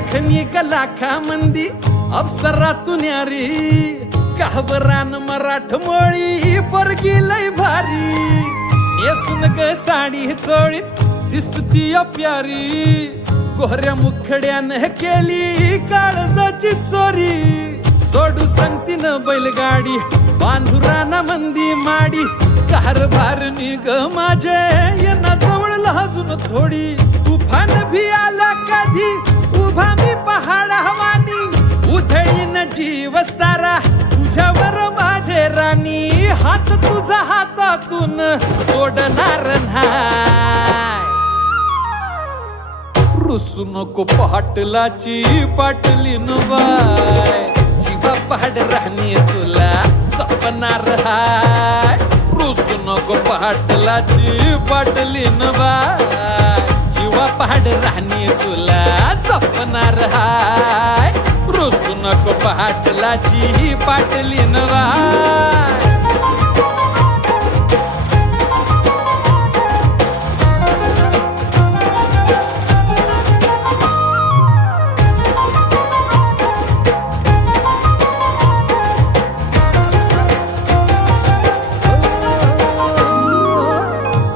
देखणी लाखा मंदी अप्सरातून यारी कहबरान मराठमोळी पोरगी लय भारी नेसून ग साडी चोळीत दिसती प्यारी गोहऱ्या मुखड्यानं केली काळजाची चोरी सोडू सांगती न बैलगाडी बांधुराना मंदी माडी कारभार निग माझे यांना जवळ लाजून थोडी तुफान भी आला कधी उभा मी पहाड हवानी उधळीन जीव सारा तुझ्यावर माझे राणी हात तुझा हातातून सोडणार नाही रुसू नको पाटलाची पाटलीन बाय जीवा पहाड राणी तुला जपणार हाय रुसू नको पाटलाची पाटलीन बाय जीवा पहाड राणी तुला जपणार हाय रुसू नको पाटलाची पाटलीन बाय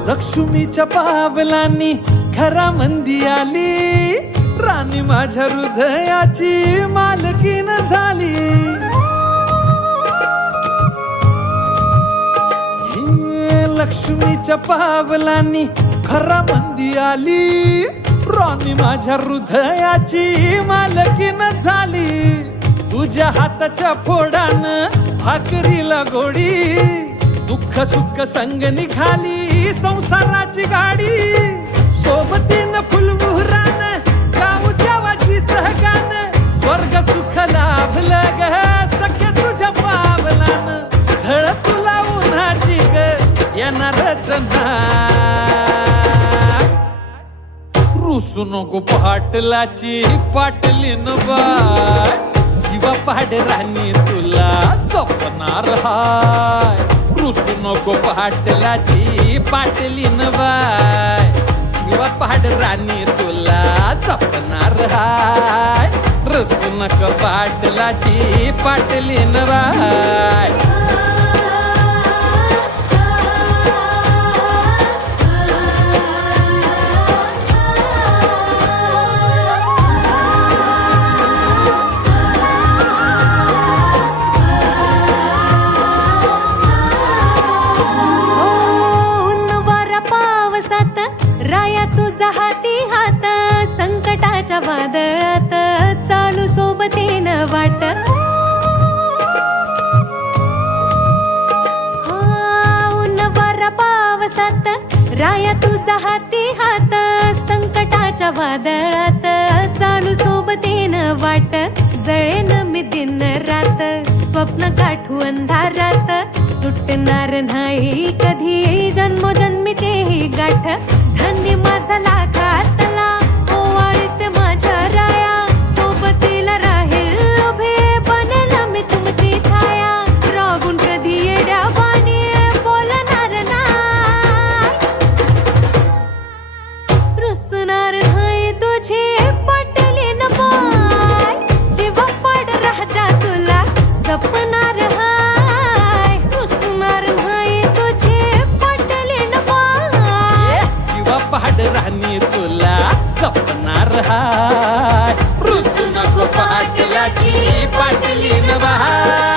लक्ष्मीच्या पावलांनी घरामंदी आली राणी माझ्या हृदयाची मालकीन झाली लक्ष्मीच्या पावलांनी घरामंदी आली राणी माझ्या हृदयाची मालकीन झाली तुझ्या हाताच्या फोडानं भाकरीला गोडी दुःख सुख संग निघाली संसाराची गाडी सोबतीनं फुलमुहरान गाऊ देवाची गान स्वर्ग सुख लाभलं ग सख्या तुझ्या पावलान झळ तुला उन्हाची ग येणारच रुसू नको पाटलाची पाटलीन बाय जीवा पहाड राणी तुला जपणार हाय रुसू नको पाटलाची पाटलीन बाय जीवा पहाड राणी तुला जपणार हाय रुसू नको पाटलाची पाटलीन बाय तुझा हाती हात संकटाच्या वादळात चालू सोबतीनं वाट उन्हावारा पावसात राया तुझा हाती हात संकटाच्या वादळात चालू सोबतीनं वाट जळेन मी दिन रात स्वप्न गाठू अंधारात सुटणार नाही कधी जन्मोजन्मीची ही गाठ धन्य माझा लाखातला ओवाळीत माझ्या राया सोबतीला राहील उभे बनेल मी तुमची छाया रागून कधी येड्या वाणी बोलणार नाही रुसणार नाही तुझी पटलीन बाय जीवा पड राजा तुला जपणार हाय रुसणार नाही तुझी पटलीन बाय जीवा पहाड राणी तुला जपणार हाय रुसू नको पाटलाची पाटलीन बाय